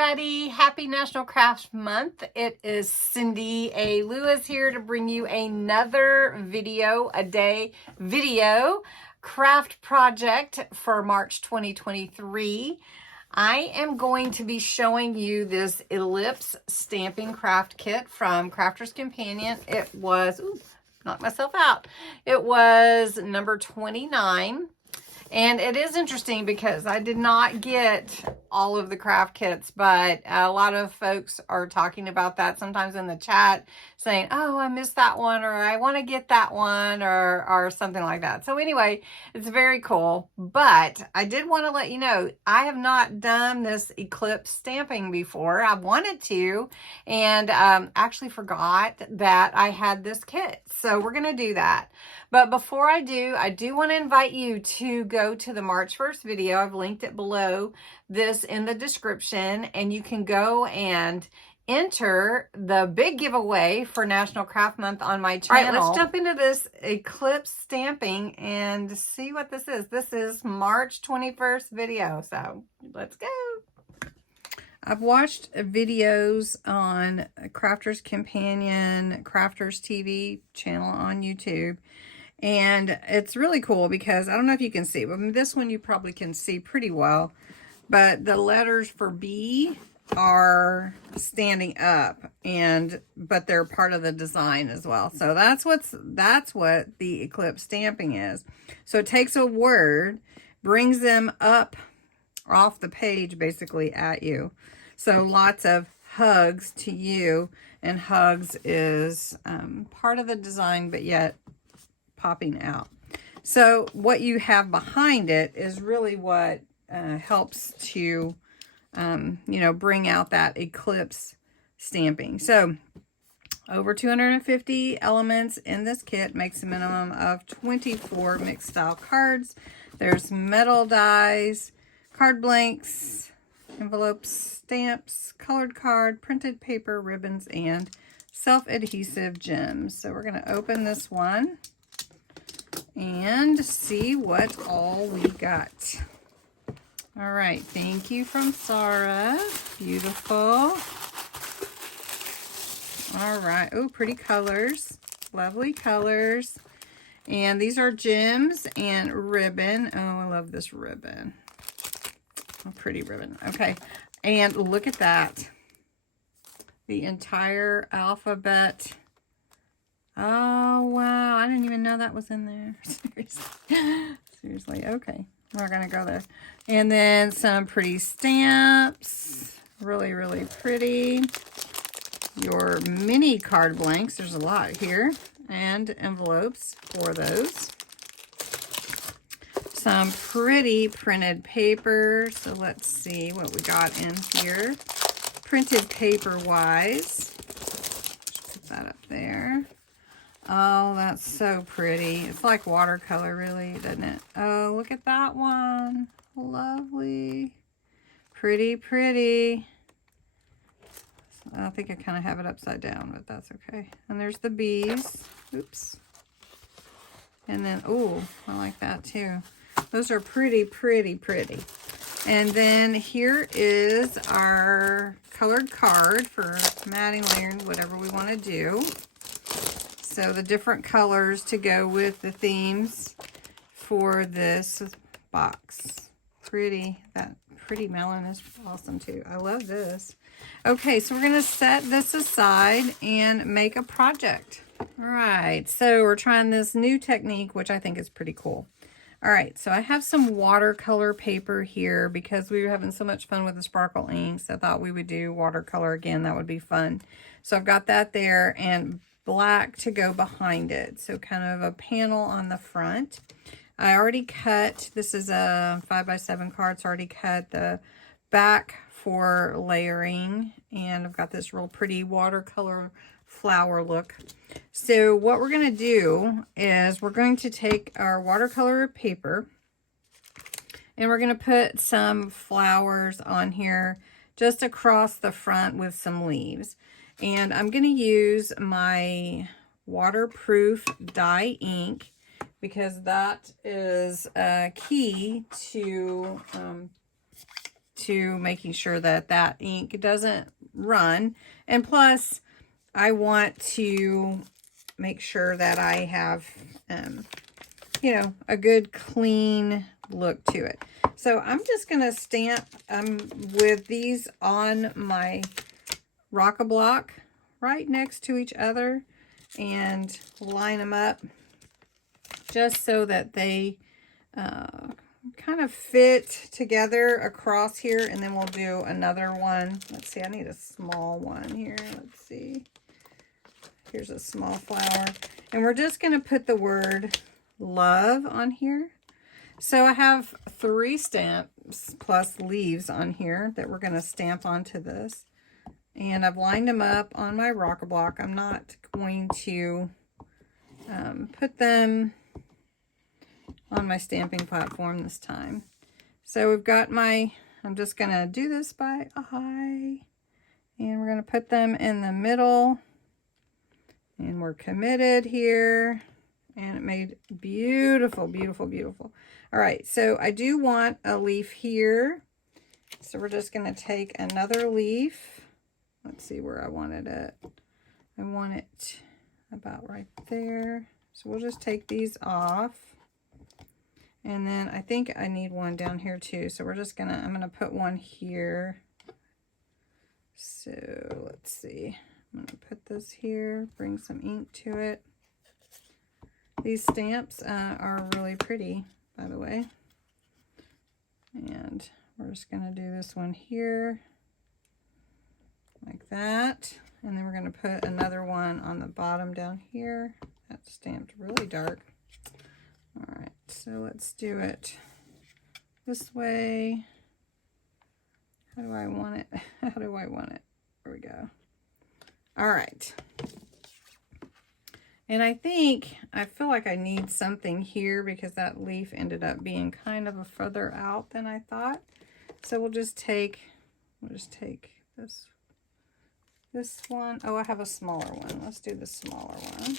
everybody. Happy National Craft Month. It is Cindy A. Lewis here to bring you another video a day video craft project for March 2023. I am going to be showing you this Eclipse Stamping Craft Kit from Crafter's Companion. It was, knocked myself out. It was number 29. And it is interesting because I did not get all of the craft kits, but a lot of folks are talking about that sometimes in the chat saying, oh, I missed that one, or I want to get that one, or something like that. So anyway, it's very cool. But I did want to let you know, I have not done this Eclipse stamping before. I wanted to, and actually forgot that I had this kit. So we're going to do that. But before I do want to invite you to go to the March 1st video. I've linked it below this in the description, and you can go and enter the big giveaway for National Craft Month on my channel. All right, let's jump into this Eclipse stamping and see what this is. This is March 21st video, so let's go. I've watched videos on Crafter's Companion, Crafter's TV channel on YouTube, and it's really cool because I don't know if you can see, but this one you probably can see pretty well, but the letters for B are standing up, but they're part of the design as well. So that's what the Eclipse stamping is. So it takes a word, brings them up off the page basically at you. So lots of hugs to you, and hugs is part of the design, but yet popping out. So what you have behind it is really what helps to bring out that Eclipse stamping. So over 250 elements in this kit, makes a minimum of 24 mixed style cards. There's metal dies, card blanks, envelopes, stamps, colored card, printed paper, ribbons, and self-adhesive gems. So we're going to open this one and see what all we got. All right, thank you from Sarah. Beautiful. All right, oh, pretty colors, lovely colors. And these are gems and ribbon. Oh, I love this ribbon. A pretty ribbon. Okay, and look at that. The entire alphabet. Oh, wow. I didn't even know that was in there. Seriously. Okay. We're going to go there. And then some pretty stamps. Really, really pretty. Your mini card blanks. There's a lot here. And envelopes for those. Some pretty printed paper. So let's see what we got in here. Printed paper wise. Put that up there. Oh, that's so pretty. It's like watercolor, really, doesn't it? Oh, look at that one. Lovely. Pretty, pretty. I think I kind of have it upside down, but that's okay. And there's the bees. Oops. And then, oh, I like that too. Those are pretty, pretty, pretty. And then here is our colored card for matting, layering, whatever we want to do. So the different colors to go with the themes for this box. Pretty. That pretty melon is awesome too. I love this. Okay, so we're going to set this aside and make a project. All right, so we're trying this new technique, which I think is pretty cool. All right, so I have some watercolor paper here because we were having so much fun with the sparkle inks. I thought we would do watercolor again. That would be fun. So I've got that there, and black to go behind it. So kind of a panel on the front. I already cut, this is a 5x7 card, so I already cut the back for layering, and I've got this real pretty watercolor flower look. So what we're going to do is we're going to take our watercolor paper and we're going to put some flowers on here just across the front with some leaves. And I'm going to use my waterproof dye ink because that is key to to making sure that that ink doesn't run. And plus, I want to make sure that I have, you know, a good clean look to it. So I'm just going to stamp with these on my Rock-a-Block right next to each other and line them up just so that they kind of fit together across here. And then we'll do another one. Let's see, I need a small one here. Let's see. Here's a small flower. And we're just going to put the word love on here. So I have 3 stamps plus leaves on here that we're going to stamp onto this. And I've lined them up on my Rock-a-Block. I'm not going to put them on my stamping platform this time. So we've got my, I'm just going to do this by eye. And we're going to put them in the middle. And we're committed here. And it made beautiful, beautiful, beautiful. All right, so I do want a leaf here. So we're just going to take another leaf. Let's see where I wanted it. I want it about right there. So we'll just take these off. And then I think I need one down here too. So we're just going to, I'm going to put one here. So let's see. I'm going to put this here, bring some ink to it. These stamps are really pretty, by the way. And we're just going to do this one here, like that. And then we're going to put another one on the bottom down here. That's stamped really dark. All right, so let's do it this way. How do I want it? How do I want it? There we go. All right. And I feel like I need something here because that leaf ended up being kind of a further out than I thought. So we'll just take this one. Oh, I have a smaller one. Let's do the smaller one.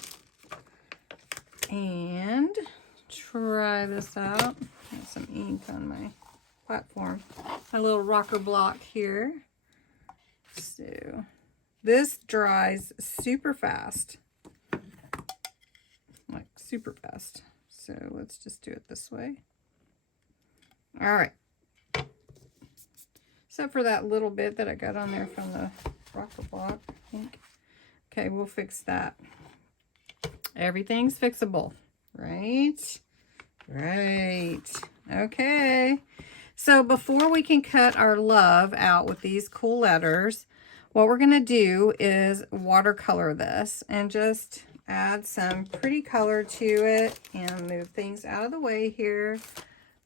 And try this out. Got some ink on my platform. My little Rock-a-Block here. So this dries super fast. Like super fast. So let's just do it this way. All right. Except for that little bit that I got on there from the Rock-a-Block ink. Okay, we'll fix that. Everything's fixable, right? Right. Okay. So before we can cut our love out with these cool letters, what we're going to do is watercolor this and just add some pretty color to it and move things out of the way here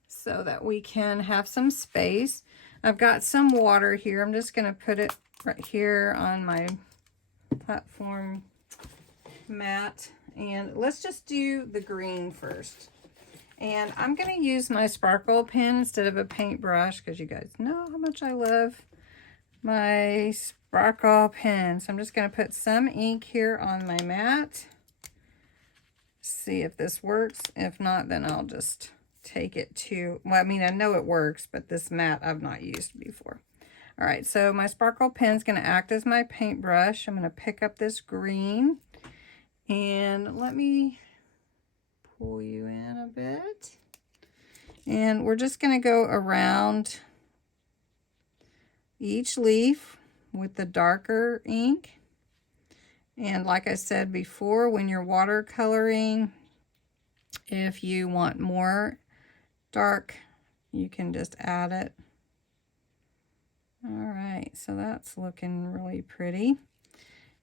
so that we can have some space. I've got some water here. I'm just going to put it right here on my platform mat. And let's just do the green first. And I'm going to use my sparkle pen instead of a paintbrush because you guys know how much I love my sparkle pen. So I'm just going to put some ink here on my mat. See if this works. If not, then I'll just take it to, well, I mean, I know it works, but this mat I've not used before. All right, so my sparkle pen is going to act as my paintbrush. I'm going to pick up this green and let me pull you in a bit. And we're just going to go around each leaf with the darker ink. And like I said before, when you're watercoloring, if you want more dark, you can just add it. All right, so that's looking really pretty.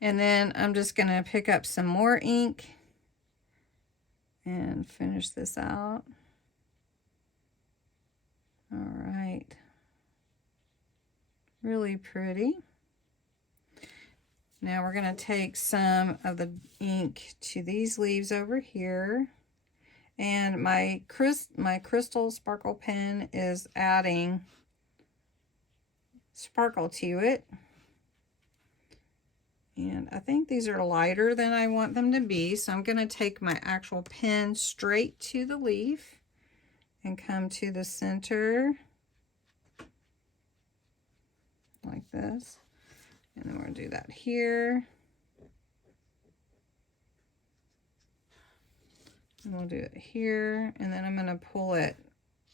And then I'm just going to pick up some more ink and finish this out. All right. Really pretty. Now we're going to take some of the ink to these leaves over here. And my crystal sparkle pen is adding sparkle to it. And I think these are lighter than I want them to be. So I'm going to take my actual pen straight to the leaf and come to the center like this. And then we're going to do that here. And we'll do it here. And then I'm going to pull it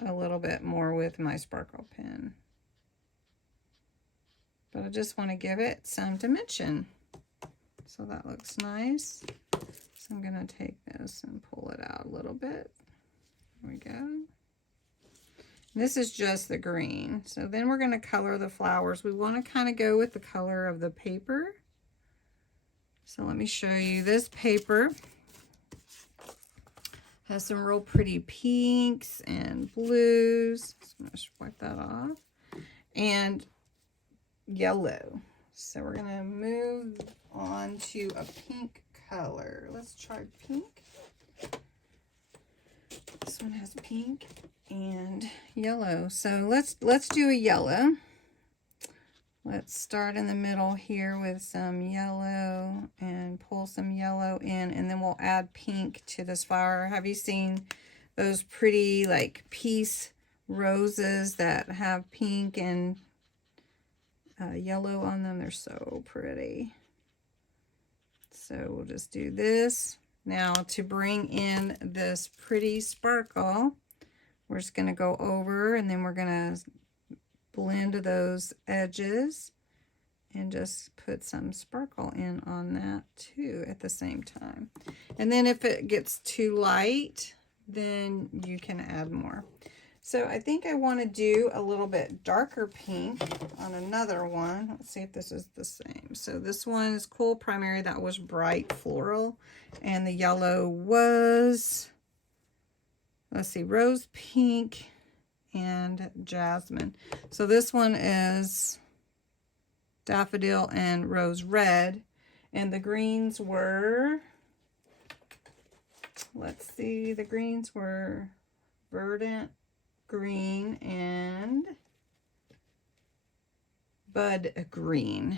a little bit more with my sparkle pen. But I just want to give it some dimension. So that looks nice. So I'm going to take this and pull it out a little bit. There we go. This is just the green. So then we're going to color the flowers. We want to kind of go with the color of the paper. So let me show you. This paper has some real pretty pinks and blues. So I'm going to wipe that off. And yellow. So we're going to move on to a pink color. Let's try pink. This one has pink and yellow. So let's do a yellow. Let's start in the middle here with some yellow and pull some yellow in, and then we'll add pink to this flower. Have you seen those pretty like peace roses that have pink and yellow on them? They're so pretty. So we'll just do this. Now to bring in this pretty sparkle, we're just going to go over and then we're going to blend those edges and just put some sparkle in on that too at the same time. And then if it gets too light, then you can add more. So I think I want to do a little bit darker pink on another one. Let's see if this is the same. So this one is Cool Primary. That was bright floral. And the yellow was, let's see, rose pink and jasmine. So this one is daffodil and rose red. And the greens were, let's see, the greens were verdant green and bud green.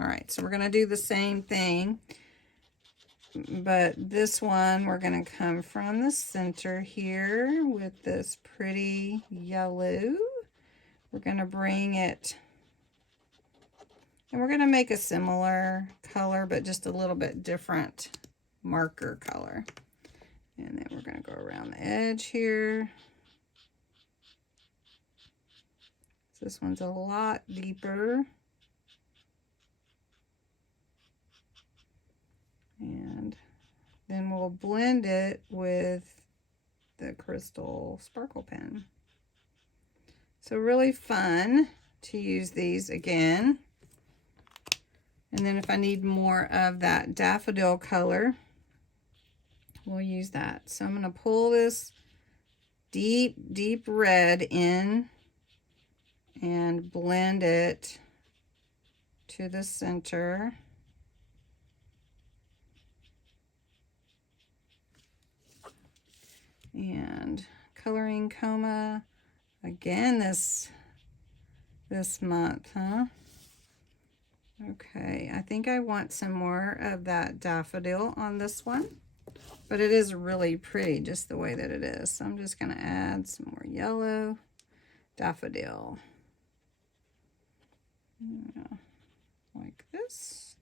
All right, so we're going to do the same thing, but this one we're going to come from the center here with this pretty yellow. We're going to bring it, and we're going to make a similar color but just a little bit different marker color. And then we're going to go around the edge here. This one's a lot deeper. And then we'll blend it with the crystal sparkle pen. So really fun to use these again. And then if I need more of that daffodil color, we'll use that. So I'm going to pull this deep, deep red in and blend it to the center. And coloring coma again this month, huh? Okay, I think I want some more of that daffodil on this one, but it is really pretty just the way that it is. So I'm just going to add some more yellow daffodil. Yeah, like this.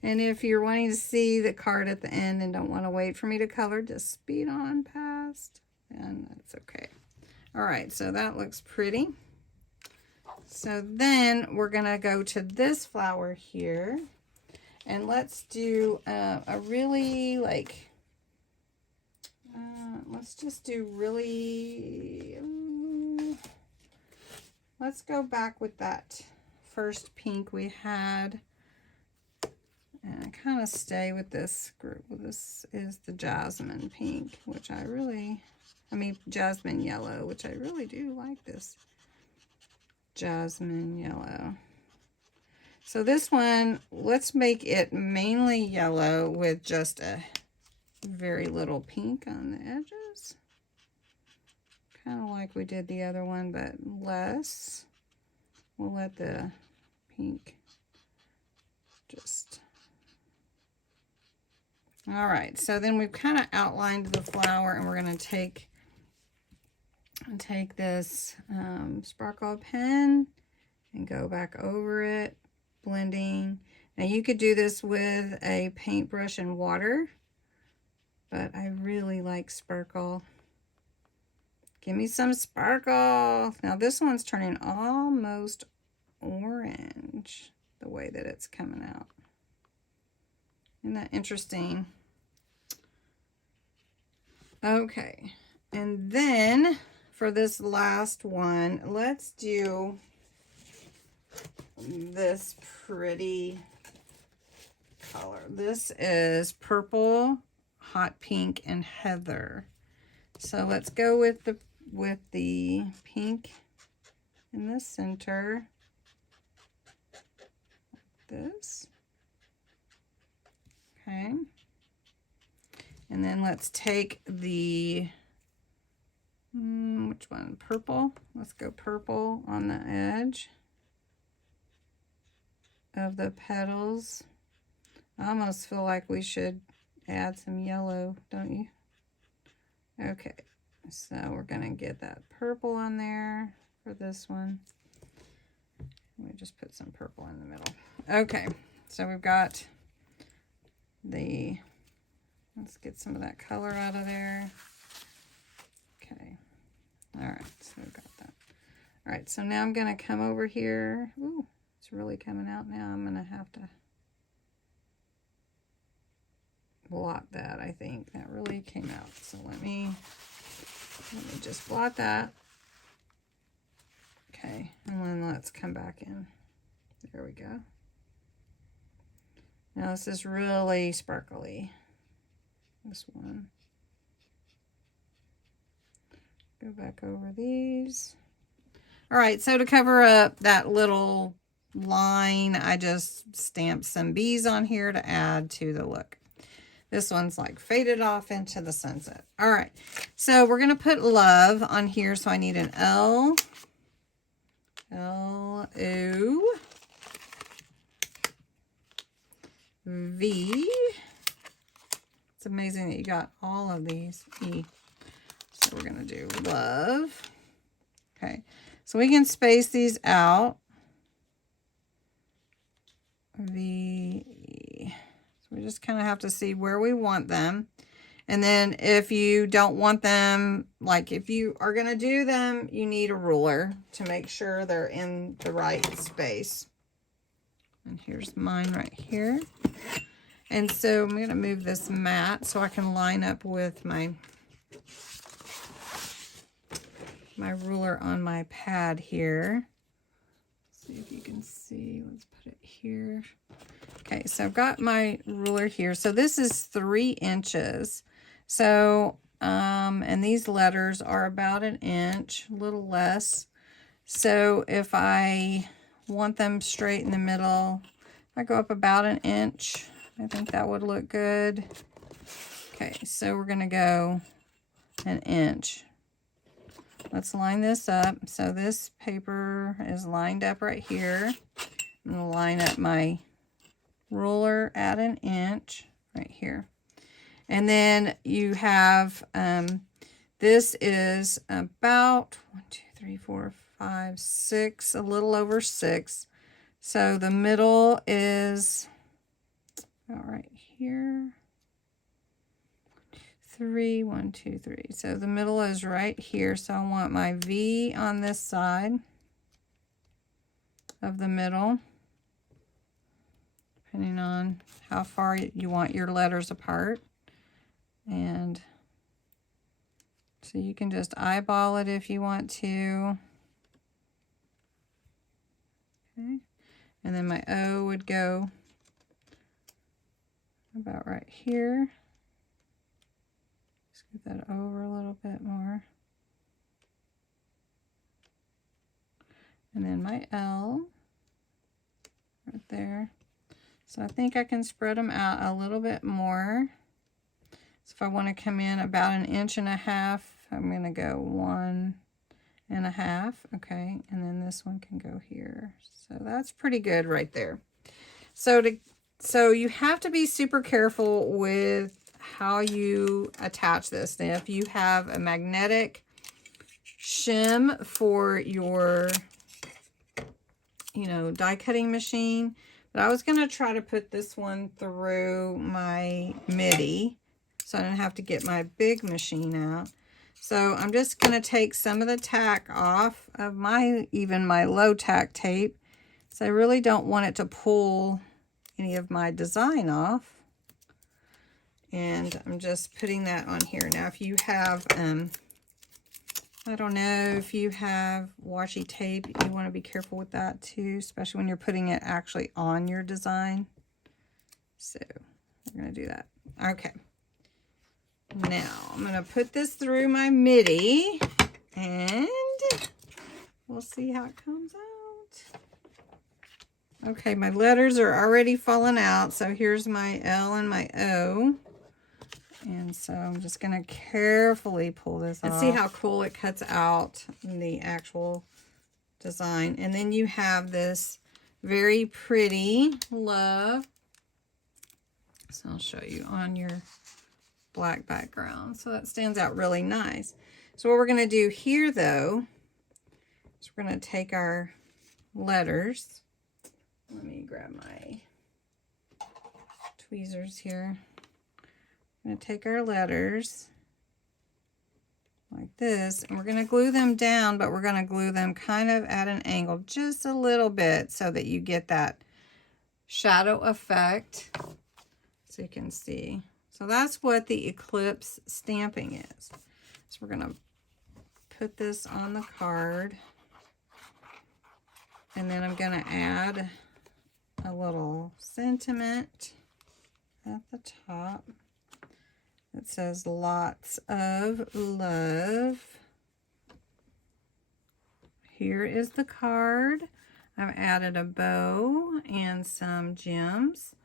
And if you're wanting to see the card at the end and don't want to wait for me to color, just speed on past, and that's okay. All right, so that looks pretty. So then we're gonna go to this flower here, and let's do a really like, let's just do really, let's go back with that first pink we had. And kind of stay with this group. This is the jasmine pink, which I mean jasmine yellow, which I really do like this jasmine yellow. So this one, let's make it mainly yellow with just a very little pink on the edges. Kind of like we did the other one, but less. We'll let the pink just... All right, so then we've kind of outlined the flower, and we're going to take And take this sparkle pen and go back over it, blending. Now you could do this with a paintbrush and water, but I really like sparkle. Give me some sparkle. Now this one's turning almost orange, the way that it's coming out. Isn't that interesting? Okay, and then for this last one, let's do this pretty color. This is purple, hot pink, and heather. So let's go with the pink in the center. Like this. Okay. And then let's take the which one? Purple. Let's go purple on the edge of the petals. I almost feel like we should add some yellow, don't you? Okay, so we're gonna get that purple on there for this one. Let me just put some purple in the middle. Okay, so we've got let's get some of that color out of there. Okay. All right, so we've got that. All right, so now I'm going to come over here. Ooh, it's really coming out now. I'm going to have to blot that, I think. That really came out. So let me just blot that. Okay, and then let's come back in. There we go. Now this is really sparkly. This one. Go back over these. All right, so to cover up that little line, I just stamped some bees on here to add to the look. This one's like faded off into the sunset. All right, so we're gonna put love on here. So I need an L, O, V. It's amazing that you got all of these. E. So we're going to do love. Okay. So we can space these out. V. So we just kind of have to see where we want them. And then if you don't want them, like if you are going to do them, you need a ruler to make sure they're in the right space. And here's mine right here. And so I'm going to move this mat so I can line up with my ruler on my pad here. See if you can see. Let's put it here. Okay, so I've got my ruler here. So this is 3 inches. So, and these letters are about 1 inch, a little less. So if I want them straight in the middle, I go up about 1 inch. I think that would look good. Okay, so we're gonna go 1 inch. Let's line this up. So this paper is lined up right here. I'm gonna line up my ruler at 1 inch right here. And then you have, this is about 1, 2, 3, 4, 5, 6, a little over 6. So the middle is about right here. 3, 1, 2, 3. So the middle is right here. So I want my V on this side of the middle, depending on how far you want your letters apart. And so you can just eyeball it if you want to. Okay. And then my O would go about right here. Scoot that over a little bit more. And then my L right there. So I think I can spread them out a little bit more. So if I want to come in about 1.5 inches, I'm going to go 1.5. Okay, and then this one can go here. So that's pretty good right there. So you have to be super careful with how you attach this. Now, if you have a magnetic shim for your, you know, die cutting machine. But I was going to try to put this one through my MIDI so I don't have to get my big machine out. So I'm just going to take some of the tack off of even my low tack tape. So I really don't want it to pull any of my design off. And I'm just putting that on here. Now if you have, I don't know, if you have washi tape, you want to be careful with that too, especially when you're putting it actually on your design. So we're going to do that. Okay. Now I'm going to put this through my MIDI and we'll see how it comes out. Okay, my letters are already falling out. So here's my L and my O. And so I'm just going to carefully pull this off. And see how cool it cuts out the actual design. And then you have this very pretty love. So I'll show you on your black background. So that stands out really nice. So what we're going to do here though, is we're going to take our letters. Let me grab my tweezers here. We're going to take our letters like this, and we're going to glue them down, but we're going to glue them kind of at an angle, just a little bit, so that you get that shadow effect, so you can see. So that's what the Eclipse stamping is. So we're going to put this on the card, and then I'm going to add a little sentiment at the top. It says lots of love. Here is the card. I've added a bow and some gems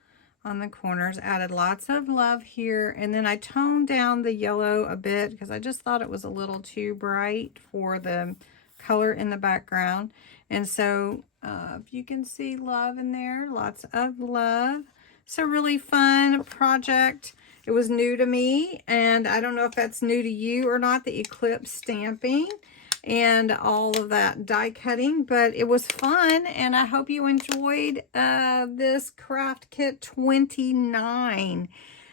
on the corners. Added lots of love here. And then I toned down the yellow a bit because I just thought it was a little too bright for the color in the background. And so if you can see love in there, lots of love. It's a really fun project. It was new to me, and I don't know if that's new to you or not, the Eclipse stamping and all of that die cutting, but it was fun, and I hope you enjoyed this Craft Kit 29.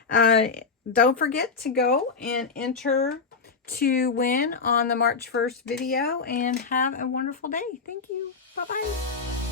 Don't forget to go and enter to win on the March 1st video, and have a wonderful day. Thank you. Bye-bye.